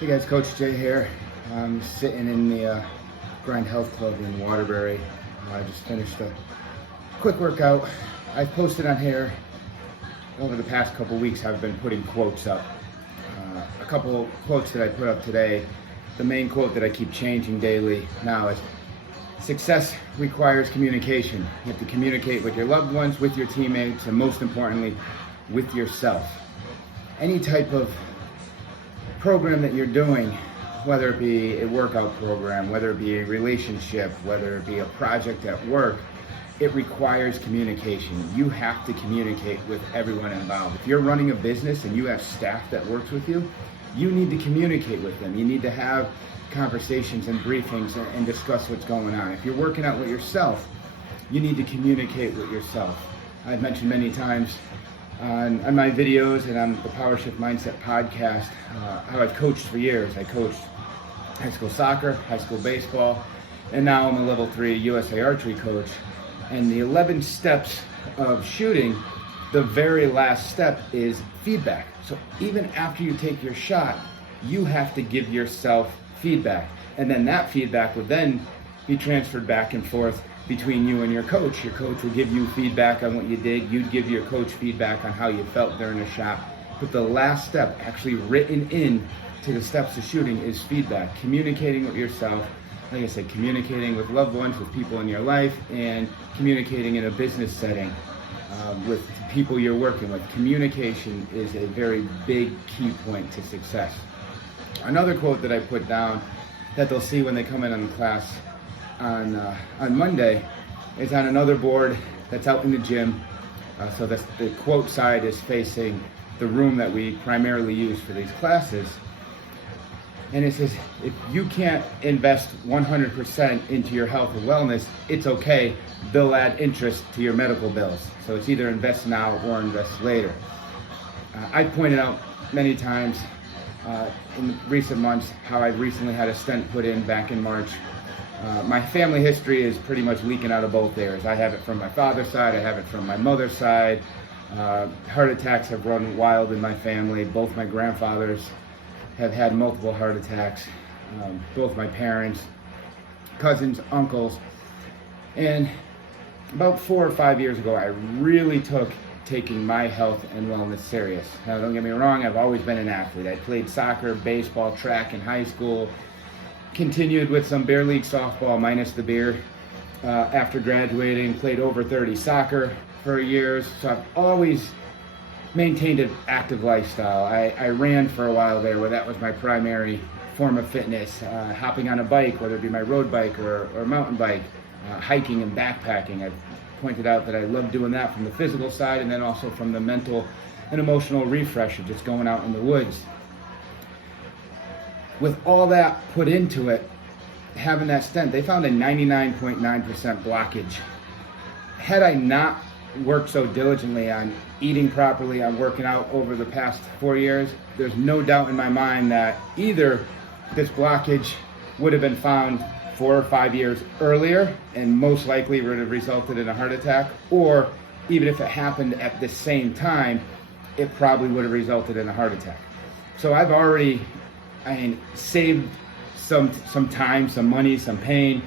Hey guys, Coach Jay here. I'm sitting in the Grind Health Club in Waterbury. I just finished a quick workout. I posted on here over the past couple weeks. I've been putting quotes up. A couple quotes that I put up today. The main quote that I keep changing daily now is, success requires communication. You have to communicate with your loved ones, with your teammates, and most importantly, with yourself. Any type of program that you're doing, whether it be a workout program, whether it be a relationship, whether it be a project at work, it requires communication. You have to communicate with everyone involved. If you're running a business and you have staff that works with you, you need to communicate with them. You need to have conversations and briefings and discuss what's going on. If you're working out with yourself, you need to communicate with yourself. I've mentioned many times on my videos and on the PowerShift Mindset podcast, how I've coached for years. I coached high school soccer, high school baseball, and now I'm a level 3 USA Archery coach. And the 11 steps of shooting, the very last step is feedback. So even after you take your shot, you have to give yourself feedback. And then that feedback will then be transferred back and forth between you and your coach. Your coach will give you feedback on what you did. You'd give your coach feedback on how you felt during a shot. But the last step, actually written in to the steps of shooting, is feedback. Communicating with yourself, like I said, communicating with loved ones, with people in your life, and communicating in a business setting with people you're working with. Communication is a very big key point to success. Another quote that I put down that they'll see when they come in on the class on Monday is on another board that's out in the gym. So the quote side is facing the room that we primarily use for these classes. And it says, if you can't invest 100% into your health and wellness, it's okay. They'll add interest to your medical bills. So it's either invest now or invest later. I pointed out many times in recent months how I recently had a stent put in back in March. My family history is pretty much leaking out of both areas. I have it from my father's side, I have it from my mother's side. Heart attacks have run wild in my family. Both my grandfathers have had multiple heart attacks. Both my parents, cousins, uncles. And about 4 or 5 years ago, I really took taking my health and wellness serious. Now, don't get me wrong, I've always been an athlete. I played soccer, baseball, track in high school, continued with some beer league softball minus the beer after graduating, played over 30 soccer for years. So I've always maintained an active lifestyle. I ran for a while there where that was my primary form of fitness, hopping on a bike, whether it be my road bike or mountain bike, hiking and backpacking. I've pointed out that I love doing that from the physical side and then also from the mental and emotional refresh of just going out in the woods. With all that put into it, having that stent, they found a 99.9% blockage. Had I not worked so diligently on eating properly, on working out over the past 4 years, there's no doubt in my mind that either this blockage would have been found 4 or 5 years earlier and most likely would have resulted in a heart attack, or even if it happened at the same time, it probably would have resulted in a heart attack. So I've already saved some time, some money, some pain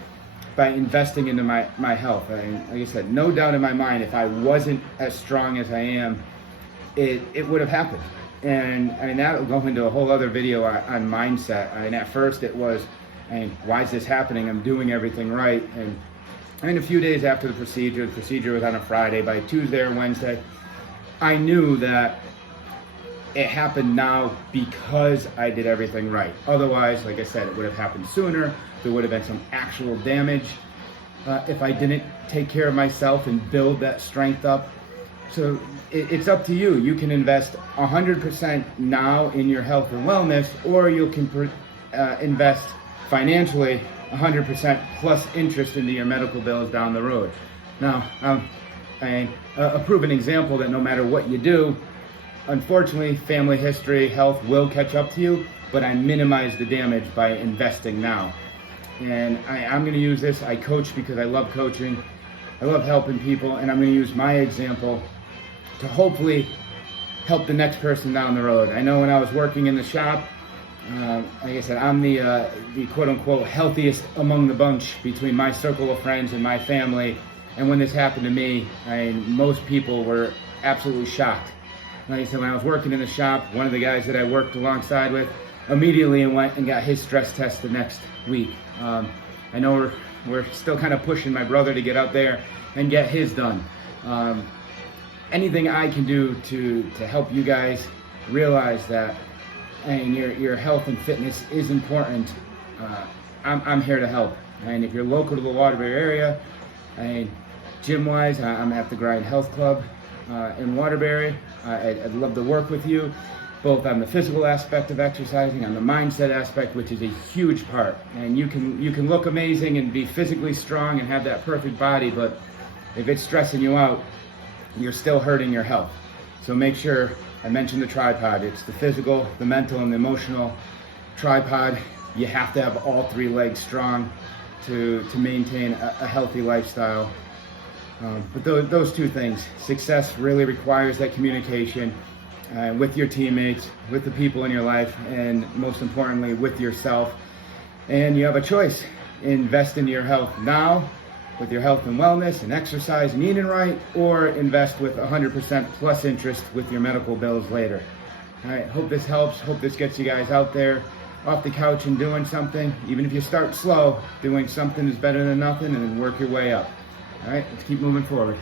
by investing into my health. Like I said, no doubt in my mind, if I wasn't as strong as I am, it would have happened. And that'll go into a whole other video on mindset. At first it was, why is this happening? I'm doing everything right. And a few days after the procedure was on a Friday. By Tuesday or Wednesday, I knew that it happened now because I did everything right. Otherwise, like I said, it would have happened sooner. There would have been some actual damage if I didn't take care of myself and build that strength up. So it's up to you. You can invest 100% now in your health and wellness, or you can invest financially 100% plus interest into your medical bills down the road. Now, a proven example that no matter what you do, unfortunately, family history, health will catch up to you, but I minimize the damage by investing now. And I'm going to use this. I coach because I love coaching. I love helping people, and I'm going to use my example to hopefully help the next person down the road. I know when I was working in the shop, Like I said, I'm the quote-unquote healthiest among the bunch between my circle of friends and my family. And when this happened to me, most people were absolutely shocked. Like I said, when I was working in the shop, one of the guys that I worked alongside with immediately went and got his stress test the next week. I know we're still kind of pushing my brother to get out there and get his done. Anything I can do to help you guys realize that and your health and fitness is important, I'm here to help. And if you're local to the Waterbury area, gym-wise, I'm at the Grind Health Club in Waterbury. I'd love to work with you, both on the physical aspect of exercising, on the mindset aspect, which is a huge part. And you can look amazing and be physically strong and have that perfect body, but if it's stressing you out, you're still hurting your health. So make sure, I mentioned the tripod. It's the physical, the mental, and the emotional tripod. You have to have all three legs strong to maintain a healthy lifestyle. But those two things, success really requires that communication with your teammates, with the people in your life, and most importantly, with yourself. And you have a choice. Invest in your health now, with your health and wellness and exercise and eating right, or invest with 100% plus interest with your medical bills later. All right, hope this helps. Hope this gets you guys out there off the couch and doing something. Even if you start slow, doing something is better than nothing, and then work your way up. All right, let's keep moving forward.